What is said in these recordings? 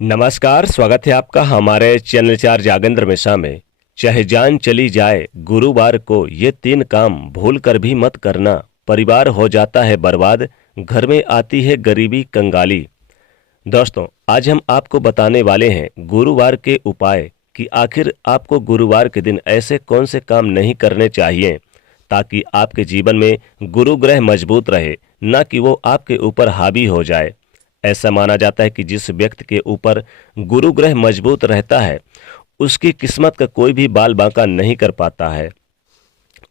नमस्कार, स्वागत है आपका हमारे चैनल 4 जागेंद्र मिश्रा में। चाहे जान चली जाए गुरुवार को ये 3 काम भूल कर भी मत करना, परिवार हो जाता है बर्बाद, घर में आती है गरीबी कंगाली। दोस्तों, आज हम आपको बताने वाले हैं गुरुवार के उपाय कि आखिर आपको गुरुवार के दिन ऐसे कौन से काम नहीं करने चाहिए ताकि आपके जीवन में गुरु ग्रह मजबूत रहे, न कि वो आपके ऊपर हावी हो जाए। ऐसा माना जाता है कि जिस व्यक्ति के ऊपर गुरु ग्रह मजबूत रहता है उसकी किस्मत का कोई भी बाल बांका नहीं कर पाता है।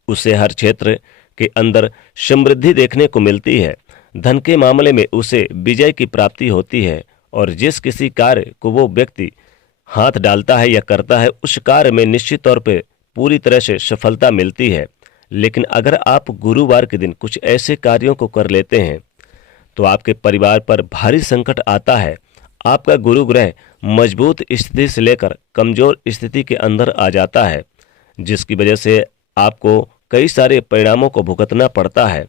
उसे हर क्षेत्र के अंदर समृद्धि देखने को मिलती है, धन के मामले में उसे विजय की प्राप्ति होती है और जिस किसी कार्य को वो व्यक्ति हाथ डालता है या करता है उस कार्य में निश्चित तौर पे पूरी तरह से सफलता मिलती है। लेकिन अगर आप गुरुवार के दिन कुछ ऐसे कार्यों को कर लेते हैं तो आपके परिवार पर भारी संकट आता है। आपका गुरु ग्रह मजबूत स्थिति से लेकर कमजोर स्थिति के अंदर आ जाता है, जिसकी वजह से आपको कई सारे परिणामों को भुगतना पड़ता है।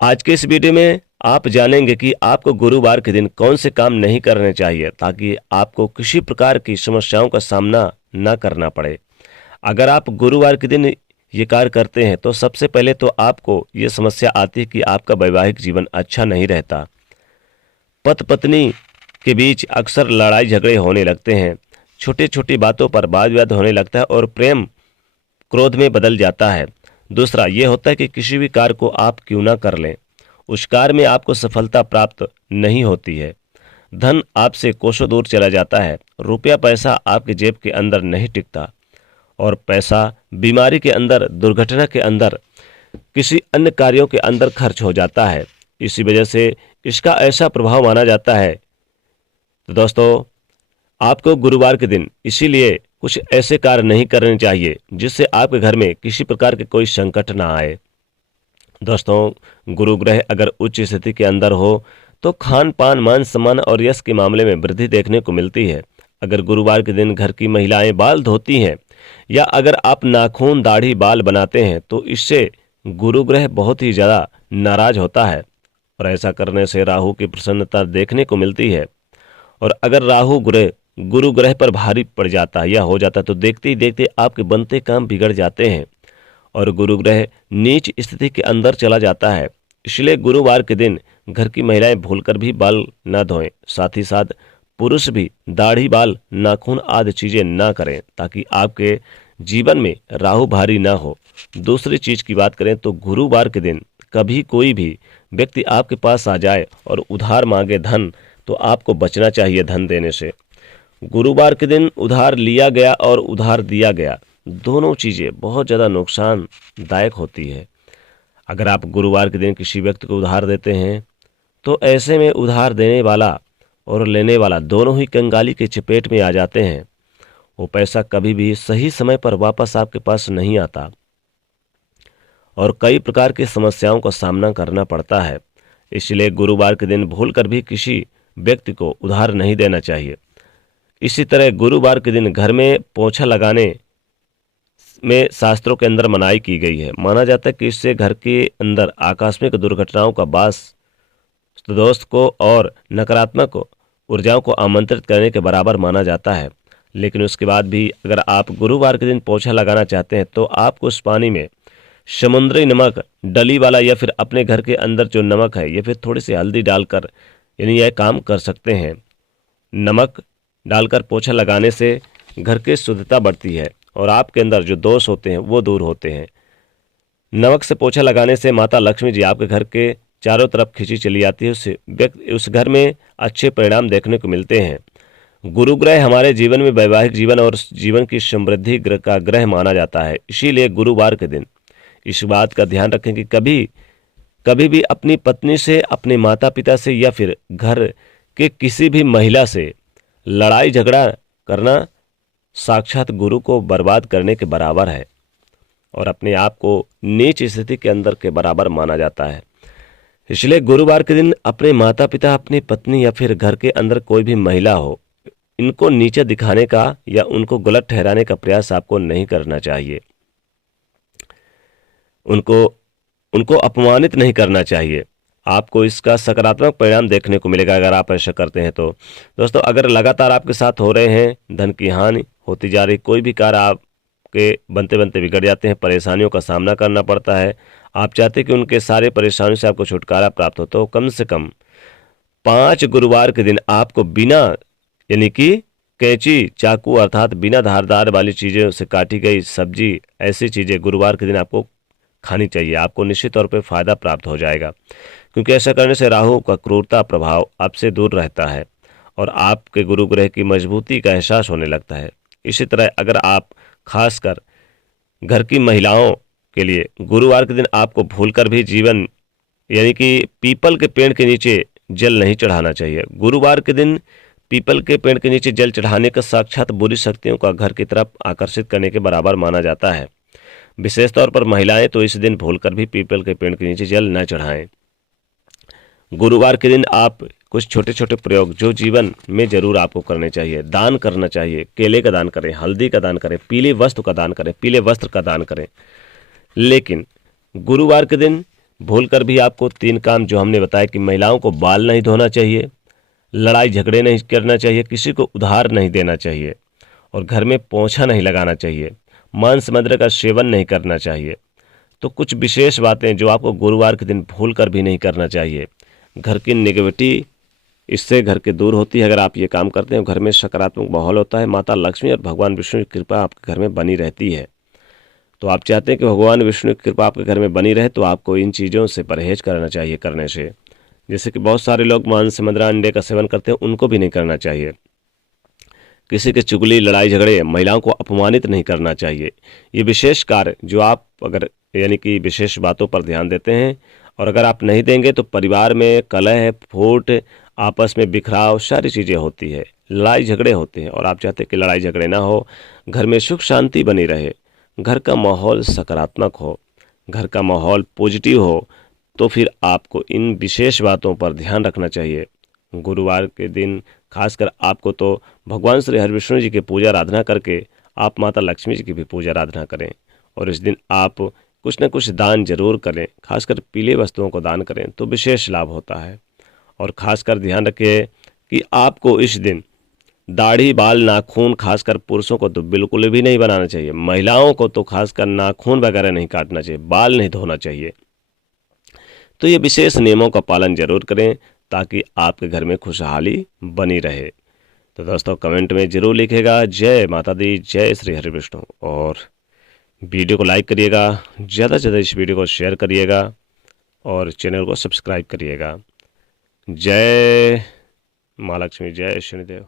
आज के इस वीडियो में आप जानेंगे कि आपको गुरुवार के दिन कौन से काम नहीं करने चाहिए ताकि आपको किसी प्रकार की समस्याओं का सामना न करना पड़े। अगर आप गुरुवार के दिन ये कार्य करते हैं तो सबसे पहले तो आपको ये समस्या आती है कि आपका वैवाहिक जीवन अच्छा नहीं रहता। पति पत्नी के बीच अक्सर लड़ाई झगड़े होने लगते हैं, छोटी छोटी बातों पर वाद विवाद होने लगता है और प्रेम क्रोध में बदल जाता है। दूसरा ये होता है कि किसी भी कार्य को आप क्यों ना कर लें, उस कार्य में आपको सफलता प्राप्त नहीं होती है। धन आपसे कोसों दूर चला जाता है, रुपया पैसा आपके जेब के अंदर नहीं टिकता और पैसा बीमारी के अंदर, दुर्घटना के अंदर, किसी अन्य कार्यों के अंदर खर्च हो जाता है। इसी वजह से इसका ऐसा प्रभाव माना जाता है। तो दोस्तों, आपको गुरुवार के दिन इसीलिए कुछ ऐसे कार्य नहीं करने चाहिए जिससे आपके घर में किसी प्रकार के कोई संकट ना आए। दोस्तों, गुरु ग्रह अगर उच्च स्थिति के अंदर हो तो खान पान, मान सम्मान और यश के मामले में वृद्धि देखने को मिलती है। अगर गुरुवार के दिन घर की महिलाएं बाल धोती हैं या अगर आप नाखून, दाढ़ी, बाल बनाते हैं तो इससे गुरु ग्रह बहुत ही ज़्यादा नाराज होता है और ऐसा करने से राहु की प्रसन्नता देखने को मिलती है। और अगर राहु ग्रह गुरु ग्रह पर भारी पड़ जाता है या हो जाता है तो देखते ही देखते आपके बनते काम बिगड़ जाते हैं और गुरु ग्रह नीच स्थिति के अंदर चला जाता है। इसलिए गुरुवार के दिन घर की महिलाएं भूलकर भी बाल न धोएं, साथ ही साथ पुरुष भी दाढ़ी, बाल, नाखून आदि चीजें ना करें ताकि आपके जीवन में राहु भारी ना हो। दूसरी चीज की बात करें तो गुरुवार के दिन कभी कोई भी व्यक्ति आपके पास आ जाए और उधार मांगे धन, तो आपको बचना चाहिए धन देने से। गुरुवार के दिन उधार लिया गया और उधार दिया गया दोनों चीजें बहुत ज़्यादा नुकसानदायक होती है। अगर आप गुरुवार के दिन किसी व्यक्ति को उधार देते हैं तो ऐसे में उधार देने वाला और लेने वाला दोनों ही कंगाली के चपेट में आ जाते हैं। वो पैसा कभी भी सही समय पर वापस आपके पास नहीं आता और कई प्रकार की समस्याओं का सामना करना पड़ता है। इसलिए गुरुवार के दिन भूलकर भी किसी व्यक्ति को उधार नहीं देना चाहिए। इसी तरह गुरुवार के दिन घर में पोछा लगाने में शास्त्रों के अंदर मनाही की गई है। माना जाता है कि इससे घर के अंदर आकस्मिक दुर्घटनाओं का बास दोस्त को और नकारात्मक ऊर्जाओं को आमंत्रित करने के बराबर माना जाता है। लेकिन उसके बाद भी अगर आप गुरुवार के दिन पोछा लगाना चाहते हैं तो आपको उस पानी में समुद्री नमक, डली वाला या फिर अपने घर के अंदर जो नमक है या फिर थोड़ी सी हल्दी डालकर यानी यह काम कर सकते हैं। नमक डालकर पोछा लगाने से घर की शुद्धता बढ़ती है और आपके अंदर जो दोष होते हैं वो दूर होते हैं। नमक से पोछा लगाने से माता लक्ष्मी जी आपके घर के चारों तरफ खींची चली आती है, उस घर में अच्छे परिणाम देखने को मिलते हैं। गुरु ग्रह हमारे जीवन में वैवाहिक जीवन और जीवन की समृद्धि का ग्रह माना जाता है। इसीलिए गुरुवार के दिन इस बात का ध्यान रखें कि कभी भी अपनी पत्नी से, अपने माता पिता से या फिर घर के किसी भी महिला से लड़ाई झगड़ा करना साक्षात गुरु को बर्बाद करने के बराबर है और अपने आप को नीच स्थिति के अंदर के बराबर माना जाता है। इसलिए गुरुवार के दिन अपने माता पिता, अपनी पत्नी या फिर घर के अंदर कोई भी महिला हो, इनको नीचे दिखाने का या उनको गलत ठहराने का प्रयास आपको नहीं करना चाहिए। उनको अपमानित नहीं करना चाहिए। आपको इसका सकारात्मक परिणाम देखने को मिलेगा अगर आप ऐसा करते हैं तो। दोस्तों, अगर लगातार आपके साथ हो रहे हैं धन की हानि होती जा रही, कोई भी कार्य आपके बनते बनते बिगड़ जाते हैं, परेशानियों का सामना करना पड़ता है, आप चाहते हैं कि उनके सारे परेशानियों से आपको छुटकारा प्राप्त हो, तो कम से कम 5 गुरुवार के दिन आपको बिना यानी कि कैंची चाकू अर्थात बिना धारदार वाली चीज़ों से काटी गई सब्जी, ऐसी चीज़ें गुरुवार के दिन आपको खानी चाहिए। आपको निश्चित तौर पे फायदा प्राप्त हो जाएगा, क्योंकि ऐसा करने से राहु का क्रूरता प्रभाव आपसे दूर रहता है और आपके गुरु ग्रह की मजबूती का एहसास होने लगता है। इसी तरह अगर आप खासकर घर की महिलाओं के लिए गुरुवार के दिन आपको भूलकर भी जीवन यानी कि पीपल के पेड़ के नीचे जल नहीं चढ़ाना चाहिए। गुरुवार के दिन पीपल के पेड़ के नीचे जल चढ़ाने का साक्षात बुरी शक्तियों का घर की तरफ आकर्षित करने के बराबर माना जाता है। विशेष तौर पर महिलाएं तो इस दिन भूलकर भी पीपल के पेड़ के नीचे जल न चढ़ाएं। गुरुवार के दिन आप कुछ छोटे छोटे प्रयोग जो जीवन में जरूर आपको करने चाहिए। दान करना चाहिए, केले का दान करें, हल्दी का दान करें, पीले वस्त्र का दान करें, पीले वस्त्र का दान करें। लेकिन गुरुवार के दिन भूलकर भी आपको 3 काम जो हमने बताया कि महिलाओं को बाल नहीं धोना चाहिए, लड़ाई झगड़े नहीं करना चाहिए, किसी को उधार नहीं देना चाहिए और घर में पोंछा नहीं लगाना चाहिए, मांस मदिरा का सेवन नहीं करना चाहिए। तो कुछ विशेष बातें जो आपको गुरुवार के दिन भूलकर भी नहीं करना चाहिए। घर की नेगेटिविटी इससे घर के दूर होती है अगर आप ये काम करते हैं। घर में सकारात्मक माहौल होता है, माता लक्ष्मी और भगवान विष्णु की कृपा आपके घर में बनी रहती है। तो आप चाहते हैं कि भगवान विष्णु की कृपा आपके घर में बनी रहे, तो आपको इन चीज़ों से परहेज करना चाहिए करने से। जैसे कि बहुत सारे लोग मांस मदिरा अंडे का सेवन करते हैं, उनको भी नहीं करना चाहिए। किसी के चुगली लड़ाई झगड़े, महिलाओं को अपमानित नहीं करना चाहिए। ये विशेष कार्य जो आप अगर यानी कि विशेष बातों पर ध्यान देते हैं और अगर आप नहीं देंगे तो परिवार में कलह, फूट, आपस में बिखराव, सारी चीज़ें होती है, लड़ाई झगड़े होते हैं और आप चाहते हैं कि लड़ाई झगड़े ना हो, घर में सुख शांति बनी रहे, घर का माहौल सकारात्मक हो, घर का माहौल पॉजिटिव हो, तो फिर आपको इन विशेष बातों पर ध्यान रखना चाहिए। गुरुवार के दिन खासकर आपको तो भगवान श्री हरि विष्णु जी की पूजा आराधना करके आप माता लक्ष्मी जी की भी पूजा आराधना करें और इस दिन आप कुछ न कुछ दान जरूर करें, खासकर पीले वस्तुओं को दान करें तो विशेष लाभ होता है। और खासकर ध्यान रखें कि आपको इस दिन दाढ़ी, बाल, नाखून खासकर पुरुषों को तो बिल्कुल भी नहीं बनाना चाहिए, महिलाओं को तो खासकर नाखून वगैरह नहीं काटना चाहिए, बाल नहीं धोना चाहिए। तो ये विशेष नियमों का पालन जरूर करें ताकि आपके घर में खुशहाली बनी रहे। तो दोस्तों, कमेंट में जरूर लिखिएगा जय माता दी, जय श्री हरि विष्णु, और वीडियो को लाइक करिएगा, ज़्यादा से ज़्यादा इस वीडियो को शेयर करिएगा और चैनल को सब्सक्राइब करिएगा। जय माँ लक्ष्मी, जय शनिदेव।